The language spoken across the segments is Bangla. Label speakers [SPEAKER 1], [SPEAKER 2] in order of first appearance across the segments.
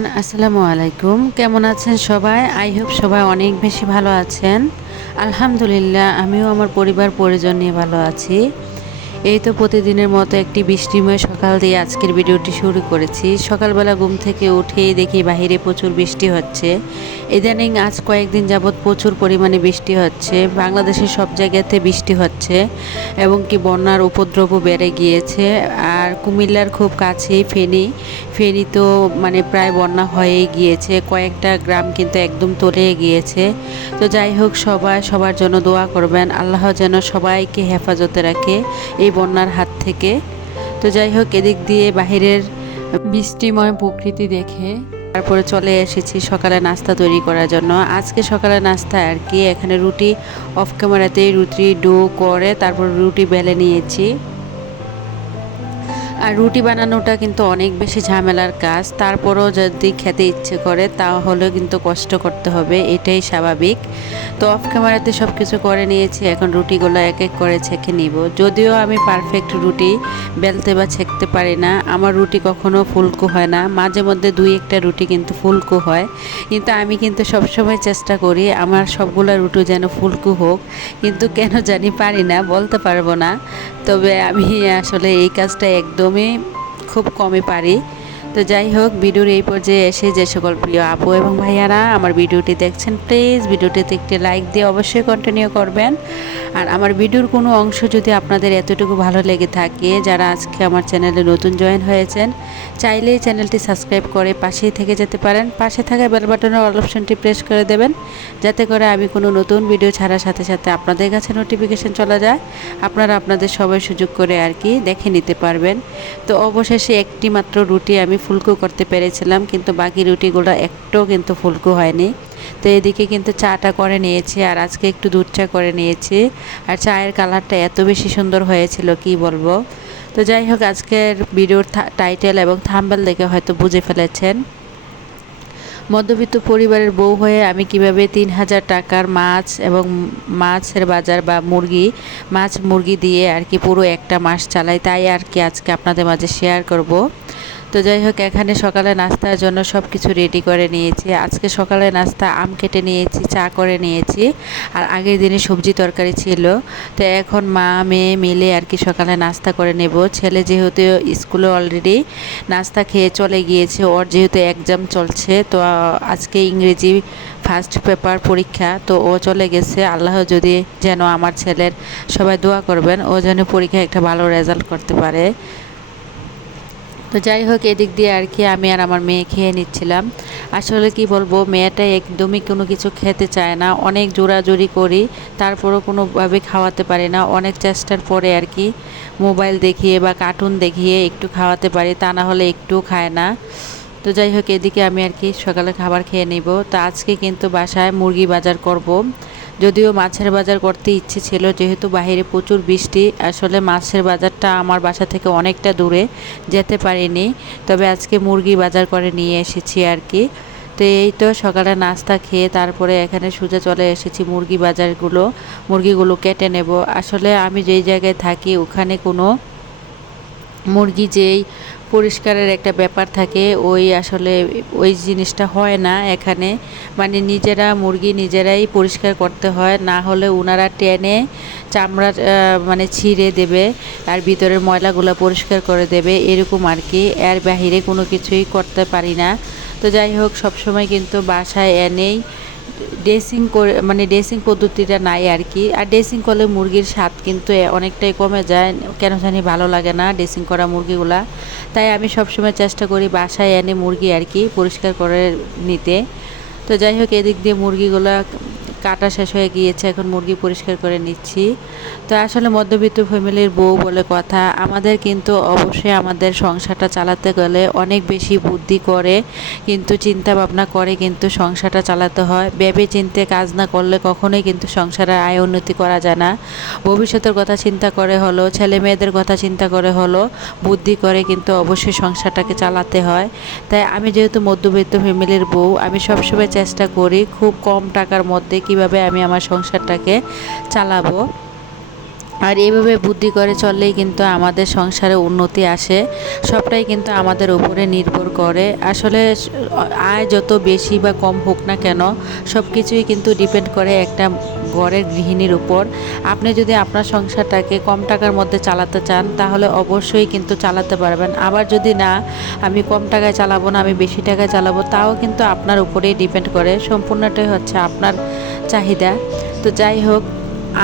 [SPEAKER 1] এভরিওয়ান আসসালামু আলাইকুম। কেমন আছেন সবাই? আই হোপ সবাই অনেক বেশি ভালো আছেন। আলহামদুলিল্লাহ, আমিও আমার পরিবার পরিজন নিয়ে ভালো আছি। এই তো প্রতিদিনের মতো একটি বৃষ্টিময় সকাল দিয়ে আজকের ভিডিওটি শুরু করেছি। সকালবেলা ঘুম থেকে উঠেই দেখি বাহিরে প্রচুর বৃষ্টি হচ্ছে। ইদানিং আজ কয়েকদিন যাবৎ প্রচুর পরিমাণে বৃষ্টি হচ্ছে। বাংলাদেশের সব জায়গাতে বৃষ্টি হচ্ছে এবং কি বন্যার উপদ্রবও বেড়ে গিয়েছে। আর কুমিল্লার খুব কাছেই ফেনী। ফেনী তো মানে প্রায় বন্যা হয়েই গিয়েছে। কয়েকটা গ্রাম কিন্তু একদম তলে গিয়েছে। তো যাই হোক, সবাই সবার জন্য দোয়া করবেন। আল্লাহ যেন সবাইকে হেফাজতে রাখে। এই বন্যার হাত থেকে। তো যাই হোক, এদিক দিয়ে বাহিরের বৃষ্টিময় প্রকৃতি দেখে তারপরে চলে এসেছি সকালে নাস্তা তৈরি করার জন্য। আজকে সকালে নাস্তা আর কি, এখানে রুটি অফ ক্যামেরাতেই রুটি ডো করে, তারপর রুটি বেলে নিয়েছি। আর রুটি বানানোটা কিন্তু অনেক বেশি ঝামেলার কাজ। তারপরেও যদি খেতে ইচ্ছে করে, তাহলে কিন্তু কষ্ট করতে হবে, এটাই স্বাভাবিক। তো অফ ক্যামেরাতে সব কিছু করে নিয়েছি, এখন রুটিগুলো এক এক করে ছেঁকে নিব। যদিও আমি পারফেক্ট রুটি বেলতে বা ছেঁকতে পারি না, আমার রুটি কখনো ফুলকো হয় না। মাঝে মধ্যে দুই একটা রুটি কিন্তু ফুলকো হয়। কিন্তু আমি কিন্তু সবসময় চেষ্টা করি, আমার সবগুলো রুটি যেন ফুলকো হোক। কিন্তু কেন জানি পারি না, বলতে পারব না। তবে আমি আসলে এই কাজটা একদমই খুব কমই পারি। তো যাই হোক, ভিডিওর এই পর্যায়ে এসে যে সকল প্রিয় আপু এবং ভাইয়ারা আমার ভিডিওটি দেখছেন প্লিজ ভিডিওটিতে একটি লাইক দিয়ে অবশ্যই কন্টিনিউ করবেন। আর আমার ভিডিওর কোনো অংশ যদি আপনাদের এতটুকু ভালো লেগে থাকে, যারা আজকে আমার চ্যানেলে নতুন জয়েন হয়েছেন, চাইলেই চ্যানেলটি সাবস্ক্রাইব করে পাশেই থেকে যেতে পারেন। পাশে থাকা বেল বাটনের অল অপশনটি প্রেস করে দেবেন, যাতে করে আমি কোনো নতুন ভিডিও ছাড়ার সাথে সাথে আপনাদের কাছে নোটিফিকেশন চলে যায়। আপনারা আপনাদের সবাই সুযোগ করে আর কি দেখে নিতে পারবেন। তো অবশেষে একটি মাত্র রুটি আমি ফুলকো করতে পেরেছিলাম, কিন্তু বাকি রুটিগুলো একটাও কিন্তু ফুলকো হয়নি। তো এদিকে কিন্তু চাটা করে নিয়েছি আর আজকে একটু দুধ চা করে নিয়েছি। আর চায়ের কালারটা এত বেশি সুন্দর হয়েছিল, কি বলব? তো যাই হোক, আজকের ভিডিওর টাইটেল এবং থাম্বেল দেখে হয়তো বুঝে ফেলেছেন। মধ্যবিত্ত পরিবারের বউ হয়ে আমি কীভাবে তিন হাজার টাকার মাছ এবং মাছের বাজার বা মুরগি, মাছ মুরগি দিয়ে আর কি পুরো একটা মাস চালাই, তাই আর কি আজকে আপনাদের মাঝে শেয়ার করব। তো যাই হোক, এখানে সকালে নাস্তার জন্য সব কিছু রেডি করে নিয়েছি। আজকে সকালে নাস্তা আম কেটে নিয়েছি, চা করে নিয়েছি। আর আগের দিনে সবজি তরকারি ছিল। তো এখন মা, মেয়ে মিলে আর কি সকালে নাস্তা করে নেব। ছেলে যেহেতু স্কুলে অলরেডি নাস্তা খেয়ে চলে গিয়েছে, ওর যেহেতু এক্সাম চলছে, তো আজকে ইংরেজি ফার্স্ট পেপার পরীক্ষা, তো ও চলে গেছে। আল্লাহ যদি যেন আমার ছেলের সবাই দোয়া করবেন, ও যেন পরীক্ষায় একটা ভালো রেজাল্ট করতে পারে। তো যাই হোক, এদিক দিয়ে আর কি আমি আর আমার মেয়ে খেয়ে নিচ্ছিলাম। আসলে কি বলব, মেয়েটা একদমই কোনো কিছু খেতে চায় না। অনেক জোরাজুরি করি, তারপরও কোনোভাবে খাওয়াতে পারি না। অনেক চেষ্টার পরে আর কি মোবাইল দেখিয়ে বা কার্টুন দেখিয়ে একটু খাওয়াতে পারি, তা না হলে একটুও খায় না। তো যাই হোক, এদিকে আমি আর কি সকালে খাবার খেয়ে নিব। তো আজকে কিন্তু বাসায় মুরগি বাজার করব। যদিও মাছের বাজার করতে ইচ্ছে ছিল, যেহেতু বাইরে প্রচুর বৃষ্টি, আসলে মাছের বাজারটা আমার বাসা থেকে অনেকটা দূরে যেতে পারিনি। তবে আজকে মুরগি বাজার করে নিয়ে এসেছি আর কি। তো এই তো সকালে নাস্তা খেয়ে তারপরে এখানে সোজা চলে এসেছি মুরগি বাজারগুলো, মুরগিগুলো কেটে নেব। আসলে আমি যেই জায়গায় থাকি, ওখানে কোনো মুরগি যেই পরিষ্কারের একটা ব্যাপার থাকে, ওই আসলে ওই জিনিসটা হয় না এখানে। মানে নিজেরা মুরগি নিজেরাই পরিষ্কার করতে হয়, না হলে ওনারা টেনে চামড়া মানে ছিঁড়ে দেবে আর ভিতরের ময়লাগুলো পরিষ্কার করে দেবে, এরকম আর কি। এর বাহিরে কোনো কিছুই করতে পারি না। তো যাই হোক, সবসময় কিন্তু বাসায় এনেই ড্রেসিং করে মানে ড্রেসিং পদ্ধতিটা নাই আর কি। আর ড্রেসিং করলে মুরগির স্বাদ কিন্তু অনেকটাই কমে যায়, কেন জানি ভালো লাগে না ড্রেসিং করা মুরগিগুলা। তাই আমি সবসময় চেষ্টা করি বাসায় এনে মুরগি আর কি পরিষ্কার করে নিতে। তো যাই হোক, এদিক দিয়ে মুরগিগুলো কাটা শেষ হয়ে গিয়েছে, এখন মুরগি পরিষ্কার করে নিচ্ছি। তো আসলে মধ্যবিত্ত ফ্যামিলির বউ বলে কথা, আমাদের কিন্তু অবশ্যই আমাদের সংসারটা চালাতে গেলে অনেক বেশি বুদ্ধি করে, কিন্তু চিন্তা ভাবনা করে কিন্তু সংসারটা চালাতে হয়। ভেবে চিনতে কাজ না করলে কখনোই কিন্তু সংসারের আয় উন্নতি করা যায় না। ভবিষ্যতের কথা চিন্তা করে হলো, ছেলে মেয়েদের কথা চিন্তা করে হলো, বুদ্ধি করে কিন্তু অবশ্যই সংসারটাকে চালাতে হয়। তাই আমি যেহেতু মধ্যবিত্ত ফ্যামিলির বউ, আমি সবসময় চেষ্টা করি খুব কম টাকার মধ্যে কীভাবে আমি আমার সংসারটাকে চালাবো। আর এইভাবে বুদ্ধি করে চললেই কিন্তু আমাদের সংসারে উন্নতি আসে। সবটাই কিন্তু আমাদের উপরে নির্ভর করে। আসলে আয় যত বেশি বা কম হোক না কেন সব কিছুই কিন্তু ডিপেন্ড করে একটা ঘরের গৃহিণীর উপর। আপনি যদি আপনার সংসারটাকে কম টাকার মধ্যে চালাতে চান, তাহলে অবশ্যই কিন্তু চালাতে পারবেন। আবার যদি না, আমি কম টাকায় চালাবো না, আমি বেশি টাকায় চালাবো, তাও কিন্তু আপনার উপরেই ডিপেন্ড করে। সম্পূর্ণটাই হচ্ছে আপনার চাহিদা। তো যাই হোক,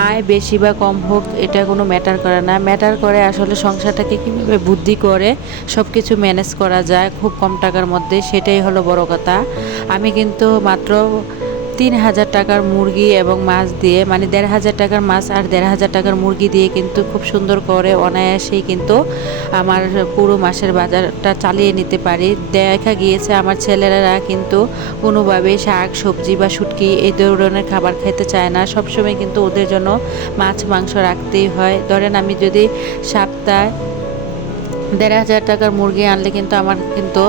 [SPEAKER 1] আয় বেশি বা কম হোক, এটা কোনো ম্যাটার করে না। ম্যাটার করে আসলে সংসারটাকে কীভাবে বুদ্ধি করে সব কিছু ম্যানেজ করা যায়, খুব কম টাকার মধ্যে, সেটাই হলো বড় কথা। আমি কিন্তু মাত্র তিন হাজার টাকার মুরগি এবং মাছ দিয়ে মানে দেড় হাজার টাকার মাছ আর দেড় হাজার টাকার মুরগি দিয়ে কিন্তু খুব সুন্দর করে অনায়াসেই কিন্তু আমার পুরো মাসের বাজারটা চালিয়ে নিতে পারি। দেখা গিয়েছে আমার ছেলেরা কিন্তু কোনোভাবে শাক, সবজি বা শুটকি এই ধরনের খাবার খেতে চায় না। সবসময় কিন্তু ওদের জন্য মাছ, মাংস রাখতেই হয়। ধরেন আমি যদি সপ্তাহে দেড় হাজার টাকার মুরগি আনলে কিন্তু আমার কিন্তু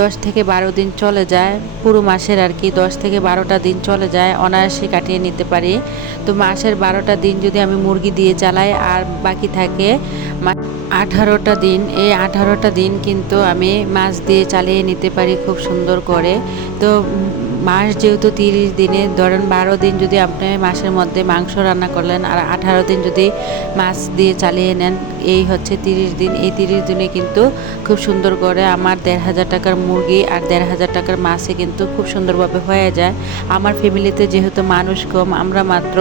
[SPEAKER 1] দশ থেকে বারো দিন চলে যায়। পুরো মাসের আর কি দশ থেকে বারোটা দিন চলে যায়, অনায়াসে কাটিয়ে নিতে পারি। তো মাসের বারোটা দিন যদি আমি মুরগি দিয়ে চালাই আর বাকি থাকে আঠারোটা দিন, এই আঠারোটা দিন কিন্তু আমি মাছ দিয়ে চালিয়ে নিতে পারি খুব সুন্দর করে। তো মাস যেহেতু তিরিশ দিনে ধরেন বারো দিন যদি আপনি মাসের মধ্যে মাংস রান্না করলেন আর আঠারো দিন যদি মাছ দিয়ে চালিয়ে নেন, এই হচ্ছে তিরিশ দিন। এই তিরিশ দিনে কিন্তু খুব সুন্দর করে আমার দেড় হাজার টাকার মুরগি আর দেড় হাজার টাকার মাছে কিন্তু খুব সুন্দরভাবে হয়ে যায়। আমার ফ্যামিলিতে যেহেতু মানুষ কম, আমরা মাত্র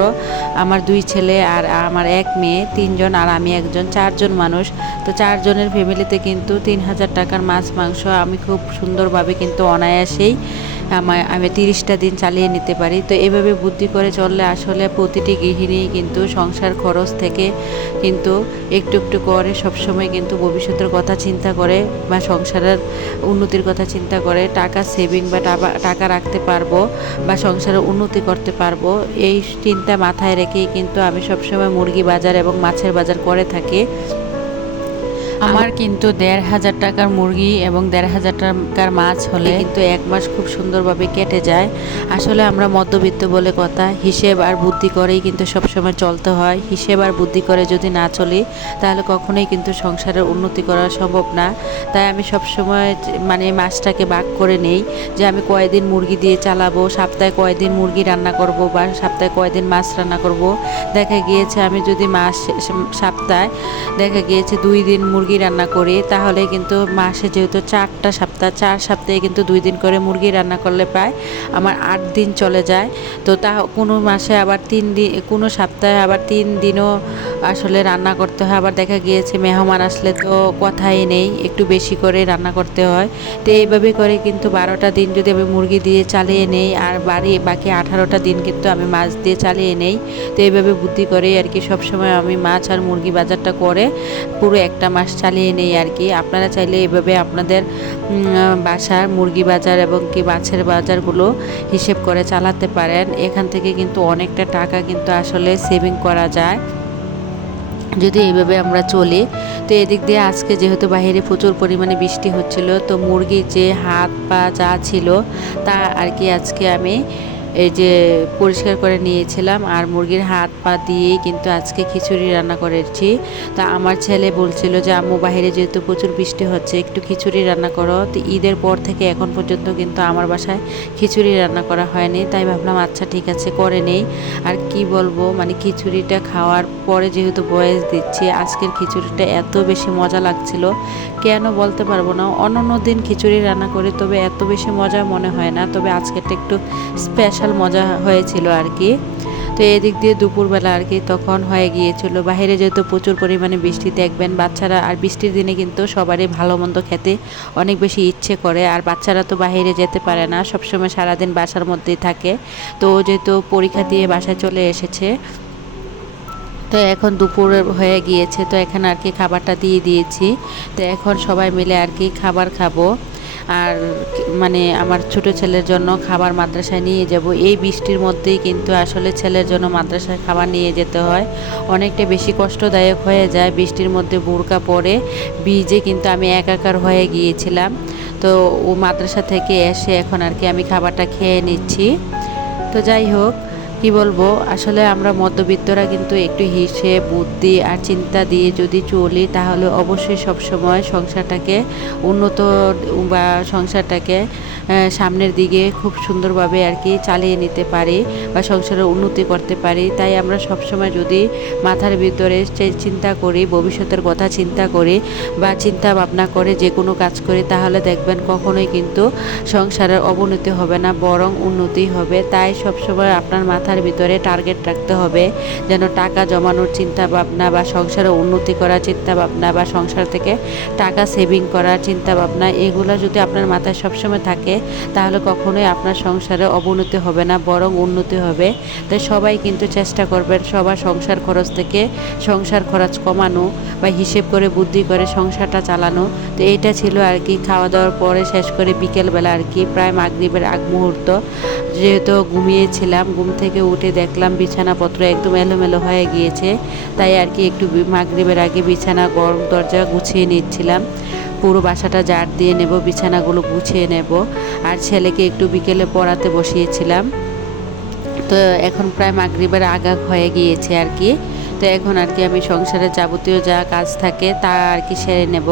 [SPEAKER 1] আমার দুই ছেলে আর আমার এক মেয়ে, তিনজন আর আমি একজন, চারজন মানুষ। তো চারজনের ফ্যামিলিতে কিন্তু তিন হাজার টাকার মাছ মাংস আমি খুব সুন্দরভাবে কিন্তু অনায়াসেই আমি তিরিশটা দিন চালিয়ে নিতে পারি। তো এভাবে বুদ্ধি করে চললে আসলে প্রতিটি গৃহিণী কিন্তু সংসার খরচ থেকে কিন্তু একটু একটু করে, সবসময় কিন্তু ভবিষ্যতের কথা চিন্তা করে বা সংসারের উন্নতির কথা চিন্তা করে টাকা সেভিং বা টাকা রাখতে পারব বা সংসারের উন্নতি করতে পারব, এই চিন্তা মাথায় রেখেই কিন্তু আমি সবসময় মুরগি বাজার এবং মাছের বাজার করে থাকি। আমার কিন্তু দেড় হাজার টাকার মুরগি এবং দেড় হাজার টাকার মাছ হলে কিন্তু এক মাস খুব সুন্দরভাবে কেটে যায়। আসলে আমরা মধ্যবিত্ত বলে কথা, হিসেব আর বুদ্ধি করেই কিন্তু সবসময় চলতে হয়। হিসেব আর বুদ্ধি করে যদি না চলি, তাহলে কখনোই কিন্তু সংসারের উন্নতি করা সম্ভব না। তাই আমি সবসময় মানে মাছটাকে বাক করে নেই যে আমি কয়দিন মুরগি দিয়ে চালাবো, সপ্তাহে কয়দিন মুরগি রান্না করব বা সপ্তাহে কয়দিন মাছ রান্না করব। দেখা গিয়েছে আমি যদি মাস সপ্তাহে, দেখা গিয়েছে দুই দিন মুরগি মুরগি রান্না করি, তাহলে কিন্তু মাসে যেহেতু চারটা সপ্তাহ, চার সপ্তাহে কিন্তু দুই দিন করে মুরগি রান্না করলে প্রায় আমার আট দিন চলে যায়। তো তা কোনো মাসে আবার তিন দিন কোনো সপ্তাহে আবার তিন দিনও আসলে রান্না করতে হয়। আবার দেখা গিয়েছে মেহমান আসলে তো কথাই নেই, একটু বেশি করে রান্না করতে হয়। তো এইভাবে করে কিন্তু বারোটা দিন যদি আমি মুরগি দিয়ে চালিয়ে নেই, আর বাড়ি, বাকি আঠারোটা দিন কিন্তু আমি মাছ দিয়ে চালিয়ে নেই। তো এইভাবে বুদ্ধি করে আর কি সবসময় আমি মাছ আর মুরগি বাজারটা করে পুরো একটা মাস চালিয়ে নেই আর কি। আপনারা চাইলে এভাবে আপনাদের বাসার মুরগি বাজার এবং কি মাছের বাজারগুলো হিসেব করে চালাতে পারেন। এখান থেকে কিন্তু অনেকটা টাকা কিন্তু আসলে সেভিং করা যায়। যদি এইভাবে আমরা চলি, তো এদিক দিয়ে আজকে যেহেতু বাহিরে প্রচুর পরিমাণে বৃষ্টি হচ্ছিল, তো মুরগির যে হাত পা যা ছিল, তা আর কি আজকে আমি এই যে পরিষ্কার করে নিয়েছিলাম আর মুরগির হাত পা দিয়েই কিন্তু আজকে খিচুড়ি রান্না করেছি। তা আমার ছেলে বলছিল যে, আম্মু, বাহিরে যেহেতু প্রচুর বৃষ্টি হচ্ছে, একটু খিচুড়ি রান্না করো। তো ঈদের পর থেকে এখন পর্যন্ত কিন্তু আমার বাসায় খিচুড়ি রান্না করা হয়নি। তাই ভাবলাম আচ্ছা ঠিক আছে, করে নেই। আর কি বলব মানে খিচুড়িটা খাওয়ার পরে যেহেতু বয়স দিচ্ছি, আজকের খিচুড়িটা এত বেশি মজা লাগছিল কেন বলতে পারব না। অন্য দিন খিচুড়ি রান্না করি, তবে এত বেশি মজা মনে হয় না। তবে আজকেরটা একটু স্পেশাল মজা হয়েছিল আর কি। তো এদিক দিয়ে দুপুরবেলা আর কি তখন হয়ে গিয়েছিল। বাইরে যেহেতু প্রচুর পরিমাণে বৃষ্টি, দেখবেন বাচ্চারা আর বৃষ্টির দিনে কিন্তু সবারই ভালো মন্দ খেতে অনেক বেশি ইচ্ছে করে। আর বাচ্চারা তো বাইরে যেতে পারে না, সবসময় সারাদিন বাসার মধ্যেই থাকে। তো যেহেতু পরীক্ষা দিয়ে বাসায় চলে এসেছে তো এখন দুপুর হয়ে গিয়েছে, তো এখানে আর কি খাবারটা দিয়ে দিয়েছি। তো এখন সবাই মিলে আর কি খাবার খাব। আর মানে আমার ছোট ছেলের জন্য খাবার মাদ্রাসায় নিয়ে যাব। এই বৃষ্টির মধ্যেই কিন্তু আসলে ছেলের জন্য মাদ্রাসায় খাবার নিয়ে যেতে হয়। অনেকটা বেশি কষ্টদায়ক হয়ে যায়, বৃষ্টির মধ্যে বোরকা পরে বীজে কিন্তু আমি একাকার হয়ে গিয়েছিলাম। তো ও মাদ্রাসা থেকে এসে এখন আর কি আমি খাবারটা খেয়ে নিচ্ছি। তো যাই হোক কি বলব? আসলে আমরা মধ্যবিত্তরা কিন্তু একটু হিসেব, বুদ্ধি আর চিন্তা দিয়ে যদি চলি, তাহলে অবশ্যই সবসময় সংসারটাকে উন্নত বা সংসারটাকে সামনের দিকে খুব সুন্দরভাবে আর কি চালিয়ে নিতে পারি বা সংসারের উন্নতি করতে পারি। তাই আমরা সবসময় যদি মাথার ভিতরে চিন্তা করি, ভবিষ্যতের কথা চিন্তা করি বা চিন্তা ভাবনা করে যে কোনো কাজ করি, তাহলে দেখবেন কখনোই কিন্তু সংসারের অবনতি হবে না, বরং উন্নতি হবে। তাই সবসময় আপনার মাথার ভিতরে টার্গেট রাখতে হবে, যেন টাকা জমানোর চিন্তা ভাবনা বা সংসারে উন্নতি করার চিন্তা ভাবনা বা সংসার থেকে টাকা সেভিং করার চিন্তা ভাবনা এগুলো যদি আপনার মাথায় সবসময় থাকে, তাহলে কখনোই আপনার সংসারে অবনতি হবে না, বরং উন্নতি হবে। তাই সবাই কিন্তু চেষ্টা করবেন সবার সংসার খরচ থেকে সংসার খরচ কমানো বা হিসেব করে বুদ্ধি করে সংসারটা চালানো। তো এইটা ছিল আর কি, খাওয়া দাওয়ার পরে শেষ করে বিকেলবেলা আর কি, প্রায় মাগরিবের আগ মুহূর্ত। যেহেতু ঘুমিয়েছিলাম, ঘুম থেকে উঠে দেখলাম বিছানাপত্র একদম এলোমেলো হয়ে গিয়েছে, তাই আর কি একটু মাগরিবের আগে বিছানা, গরম দরজা গুছিয়ে নিচ্ছিলাম। পুরো বাসাটা জার দিয়ে নেব, বিছানাগুলো গুছিয়ে নেব। আর ছেলেকে একটু বিকেলে পড়াতে বসিয়েছিলাম। তো এখন প্রায় মাগরিবের আগা হয়ে গিয়েছে আর কি। তো এখন আর কি আমি সংসারের যাবতীয় যা কাজ থাকে তা আর কি সেরে নেব।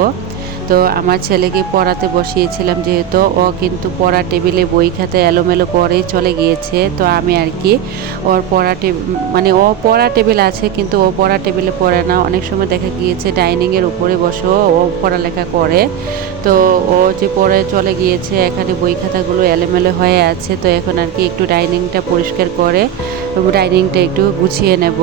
[SPEAKER 1] তো আমার ছেলেকে পড়াতে বসিয়েছিলাম যেহেতু, ও কিন্তু পড়া টেবিলে বই খাতে এলোমেলো করেই চলে গিয়েছে, তো আমি আর কি ওর পড়া মানে ও পড়া টেবিল আছে কিন্তু ও পড়া টেবিলে পড়ে না। অনেক সময় দেখা গিয়েছে ডাইনিংয়ের উপরে বসে ও পড়ালেখা করে। তো ও যে পড়ে চলে গিয়েছে, এখানে বই খাতাগুলো এলোমেলো হয়ে আছে, তো এখন আর কি একটু ডাইনিংটা পরিষ্কার করে, ডাইনিংটা একটু গুছিয়ে নেব।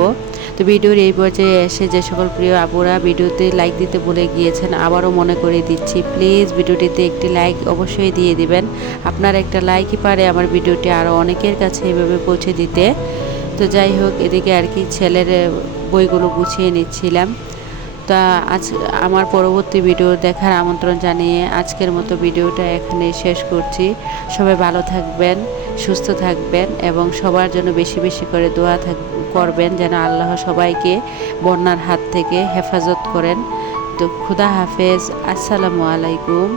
[SPEAKER 1] তো ভিডিওর এই পর্যায়ে এসে যে সকল প্রিয় আপুরা ভিডিওতে লাইক দিতে ভুলে গিয়েছেন, আবারও মনে করে দিচ্ছি প্লিজ ভিডিওটিতে একটি লাইক অবশ্যই দিয়ে দিবেন। আপনার একটা লাইকই পারে আমার ভিডিওটি আরও অনেকের কাছে এভাবে পৌঁছে দিতে। তো যাই হোক, এদিকে আর কি ছেলের বইগুলো গুছিয়ে নিচ্ছিলাম। তা আজ আমার পরবর্তী ভিডিও দেখার আমন্ত্রণ জানিয়ে আজকের মতো ভিডিওটা এখানে শেষ করছি। সবাই ভালো থাকবেন, সুস্থ থাকবেন এবং সবার জন্য বেশি বেশি করে দোয়া থাক করবেন যেন আল্লাহ সবাইকে বন্যার হাত থেকে হেফাজত করেন। তো খুদা হাফেজ। আসসালামু আলাইকুম।